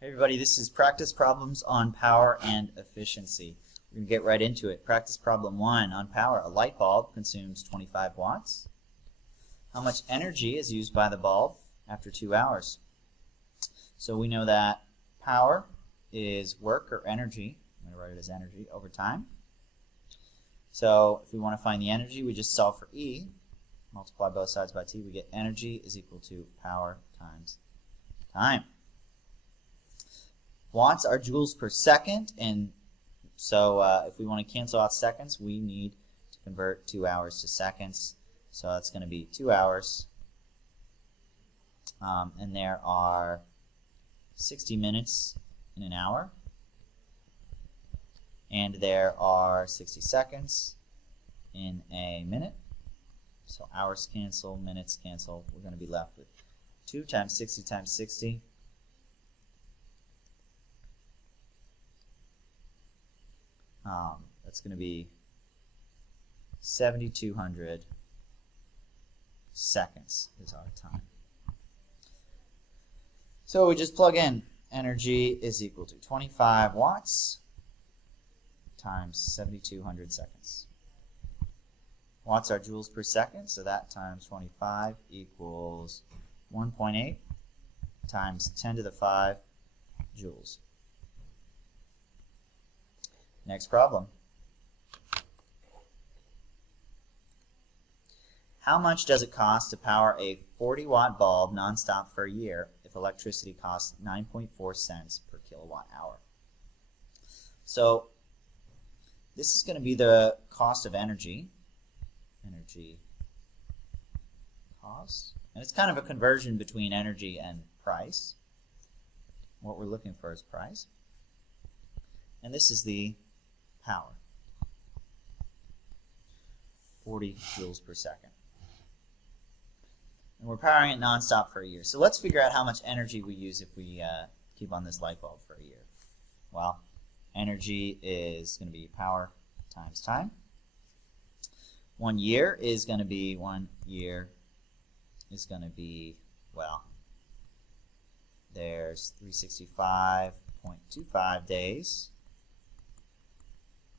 Hey everybody, this is practice problems on power and efficiency. We're going to get right into it. Practice problem 1 on power. A light bulb consumes 25 watts. How much energy is used by the bulb after 2 hours? So we know that power is work or energy. I'm going to write it as energy over time. So if we want to find the energy, we just solve for E. Multiply both sides by T. We get energy is equal to power times time. Watts are joules per second, and so if we want to cancel out seconds, we need to convert 2 hours to seconds. So that's going to be 2 hours, and there are 60 minutes in an hour, and there are 60 seconds in a minute. So hours cancel, minutes cancel. We're going to be left with 2 times 60 times 60. That's going to be 7,200 seconds is our time. So we just plug in energy is equal to 25 watts times 7,200 seconds. Watts are joules per second, so that times 25 equals 1.8 times 10 to the 5 joules. Next problem. How much does it cost to power a 40-watt bulb nonstop for a year if electricity costs 9.4 cents per kilowatt hour? So this is going to be the cost of energy. Energy cost. And it's kind of a conversion between energy and price. What we're looking for is price. And this is the power. 40 joules per second. And we're powering it nonstop for a year. So let's figure out how much energy we use if we keep on this light bulb for a year. Well, energy is going to be power times time. 1 year is going to be, well, there's 365.25 days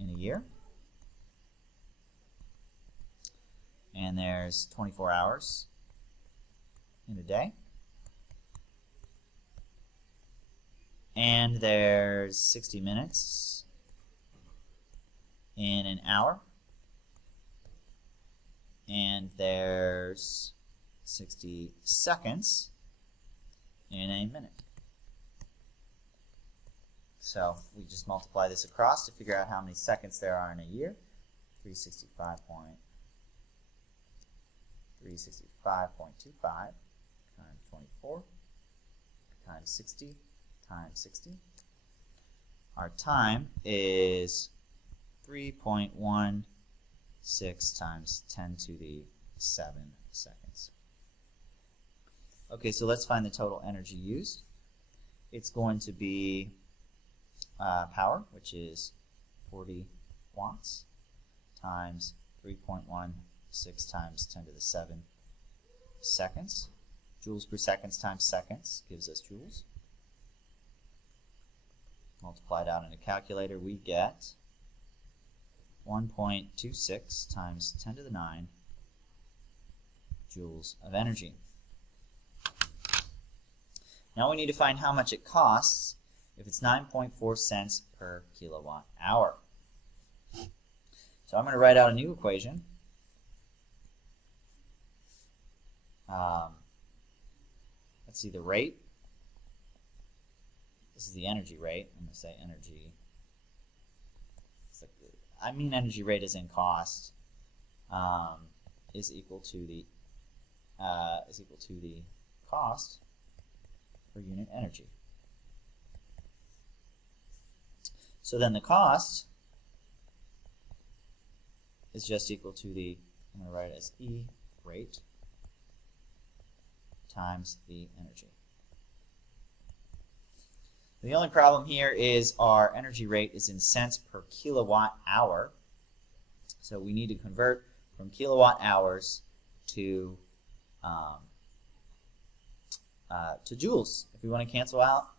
in a year. And there's 24 hours in a day. And there's 60 minutes in an hour. And there's 60 seconds in a minute. So we just multiply this across to figure out how many seconds there are in a year. 365.25 times 24 times 60 times 60. Our time is 3.16 times 10 to the 7 seconds. Okay, so let's find the total energy used. It's going to be power, which is 40 watts, times 3.16 times 10 to the 7 seconds. Joules per seconds times seconds gives us joules. Multiplied out in a calculator, we get 1.26 times 10 to the 9 joules of energy. Now we need to find how much it costs if it's 9.4 cents per kilowatt hour. So I'm going to write out a new equation. Let's see the rate. This is the energy rate. I'm going to say energy. Energy rate is in cost. Is equal to the cost per unit energy. So then the cost is just equal to the, I'm going to write it as E rate times the energy. The only problem here is our energy rate is in cents per kilowatt hour. So we need to convert from kilowatt hours to joules. If we want to cancel out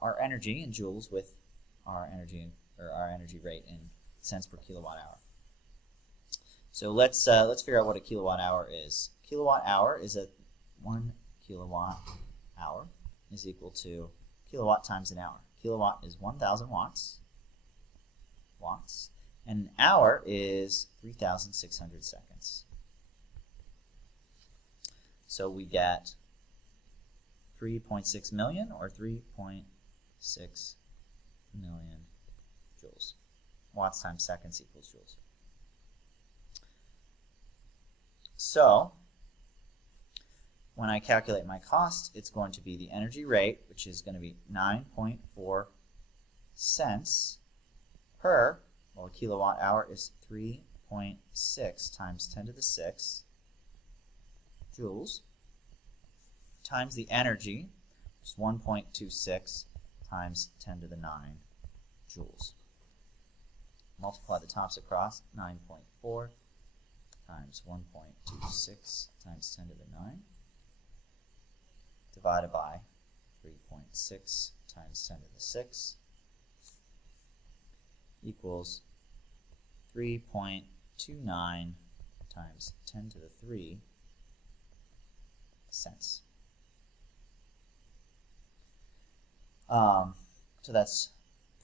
our energy in joules with our energy rate in cents per kilowatt hour. So let's figure out what a kilowatt hour is. Kilowatt hour is 1 kilowatt hour is equal to kilowatt times an hour. Kilowatt is 1,000 watts, and an hour is 3,600 seconds. So we get 3.6 million or 3.6 million joules. Watts times seconds equals joules. So when I calculate my cost, it's going to be the energy rate, which is going to be 9.4 cents per, well, a kilowatt hour is 3.6 times 10 to the 6 joules, times the energy, which is 1.26 times 10 to the 9 joules. Multiply the tops across, 9.4 times 1.26 times 10 to the 9, divided by 3.6 times 10 to the 6, equals 3.29 times 10 to the 3 cents. So that's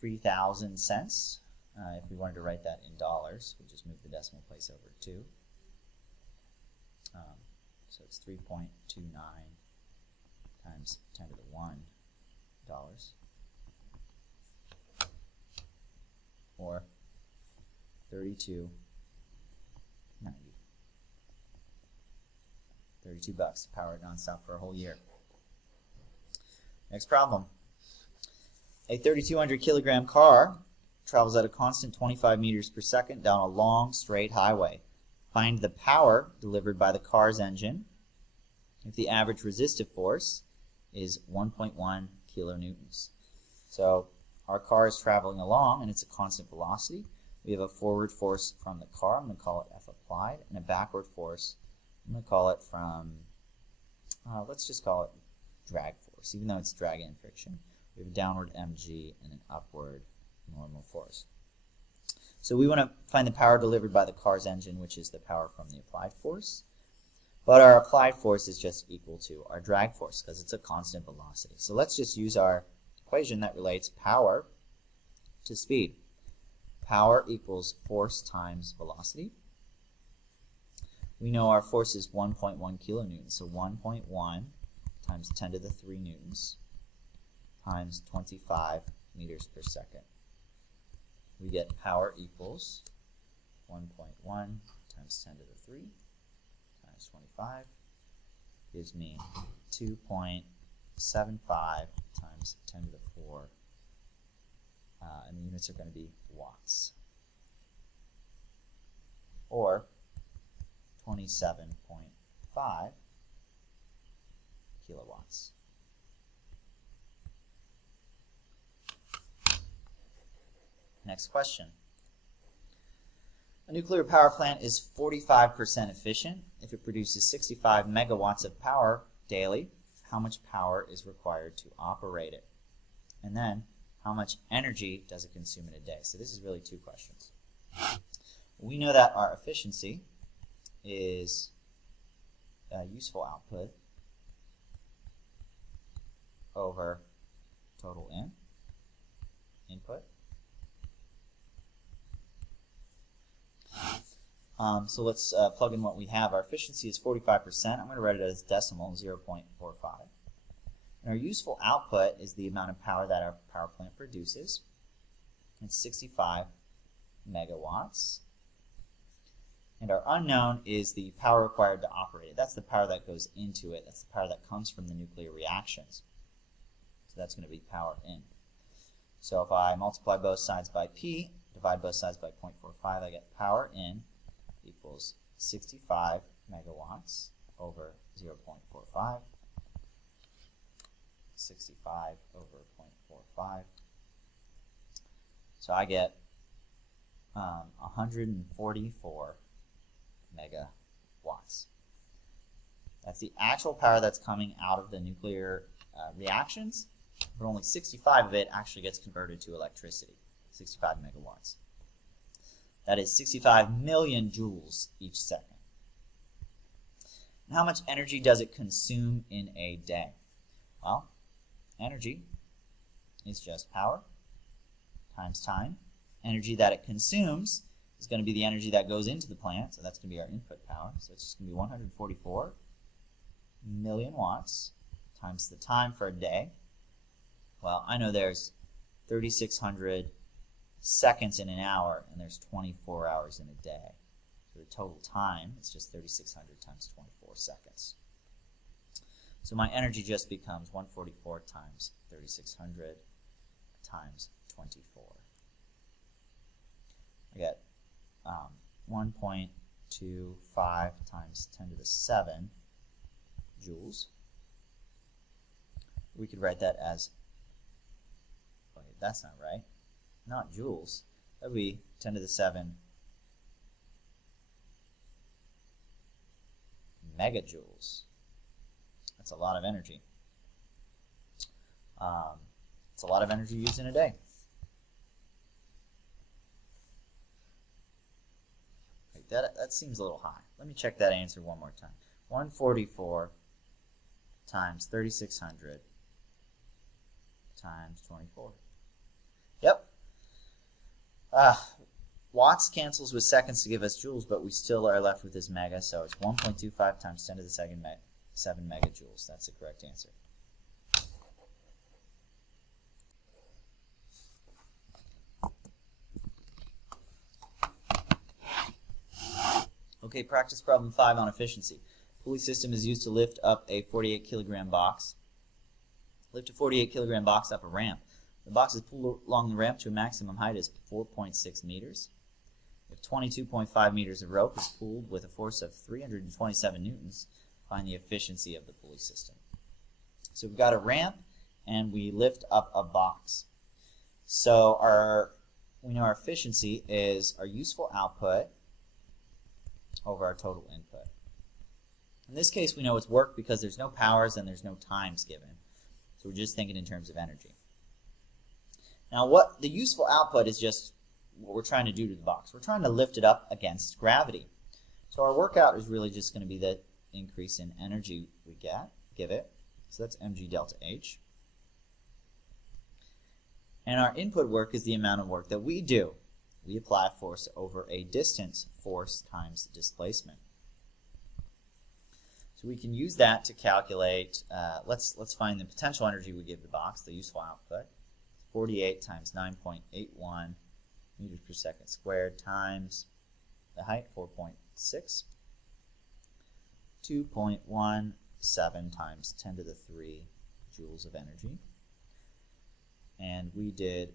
3,000 cents. If we wanted to write that in dollars, we just move the decimal place over 2. So it's 3.29 times 10 to the 1 dollars, or 32.90. 32 bucks to power it nonstop for a whole year. Next problem. A 3,200 kilogram car travels at a constant 25 meters per second down a long straight highway. Find the power delivered by the car's engine if the average resistive force is 1.1 kilonewtons. So our car is traveling along and it's a constant velocity. We have a forward force from the car, I'm going to call it F applied, and a backward force, I'm going to call it from, let's just call it drag force, even though it's drag and friction. We have a downward mg and an upward normal force. So we want to find the power delivered by the car's engine, which is the power from the applied force. But our applied force is just equal to our drag force because it's a constant velocity. So let's just use our equation that relates power to speed. Power equals force times velocity. We know our force is 1.1 kilonewtons, so 1.1 times 10 to the 3 newtons times 25 meters per second. We get power equals 1.1 times 10 to the 3 times 25 gives me 2.75 times 10 to the 4, and the units are going to be watts, or 27.5 kilowatts. Next question. A nuclear power plant is 45% efficient. If it produces 65 megawatts of power daily, how much power is required to operate it? And then, how much energy does it consume in a day? So this is really two questions. We know that our efficiency is useful output over total input. So let's plug in what we have. Our efficiency is 45%. I'm going to write it as decimal, 0.45. And our useful output is the amount of power that our power plant produces. It's 65 megawatts. And our unknown is the power required to operate it. That's the power that goes into it. That's the power that comes from the nuclear reactions. So that's going to be power in. So if I multiply both sides by P, divide both sides by 0.45, I get power in equals 65 megawatts over 0.45. 65 over 0.45. So I get 144 megawatts. That's the actual power that's coming out of the nuclear reactions, but only 65 of it actually gets converted to electricity, 65 megawatts. That is 65 million joules each second. And how much energy does it consume in a day? Well, energy is just power times time. Energy that it consumes is going to be the energy that goes into the plant, so that's going to be our input power. So it's just going to be 144 million watts times the time for a day. Well, I know there's 3,600 seconds in an hour, and there's 24 hours in a day. So the total time is just 3,600 times 24 seconds. So my energy just becomes 144 times 3,600 times 24. I get 1.25 times 10 to the 7 joules. We could write that as, wait, that's not right. Not joules. That would be 10 to the 7 megajoules. That's a lot of energy. It's a lot of energy used in a day. Wait, that seems a little high. Let me check that answer one more time. 144 times 3,600 times 24. Yep. Watts cancels with seconds to give us joules, but we still are left with this mega, so it's 1.25 times 10 to the 7 megajoules. That's the correct answer. Okay, practice problem 5 on efficiency. Pulley system is used to lift up a 48 kilogram box. Lift a 48 kilogram box up a ramp. The box is pulled along the ramp to a maximum height of 4.6 meters. If 22.5 meters of rope is pulled with a force of 327 newtons, find the efficiency of the pulley system. So we've got a ramp and we lift up a box. So we know our efficiency is our useful output over our total input. In this case, we know it's work because there's no powers and there's no times given. So we're just thinking in terms of energy. Now, what the useful output is just what we're trying to do to the box. We're trying to lift it up against gravity. So our workout is really just going to be the increase in energy we give it. So that's mg delta h. And our input work is the amount of work that we do. We apply force over a distance, force times displacement. So we can use that to calculate, let's find the potential energy we give the box, the useful output. 48 times 9.81 meters per second squared times the height, 4.6. 2.17 times 10 to the 3 joules of energy. And we did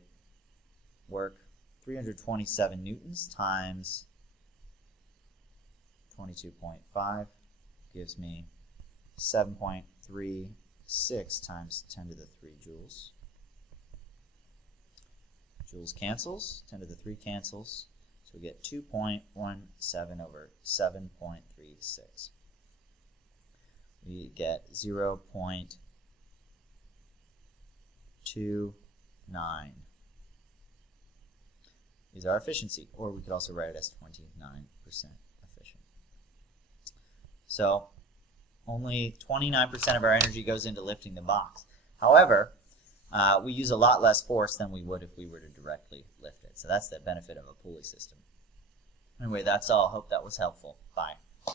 work 327 newtons times 22.5 gives me 7.36 times 10 to the 3 joules. Joules cancels, 10 to the 3 cancels, so we get 2.17 over 7.36. We get 0.29 is our efficiency, or we could also write it as 29% efficient. So only 29% of our energy goes into lifting the box. However, we use a lot less force than we would if we were to directly lift it. So that's the benefit of a pulley system. Anyway, that's all. Hope that was helpful. Bye.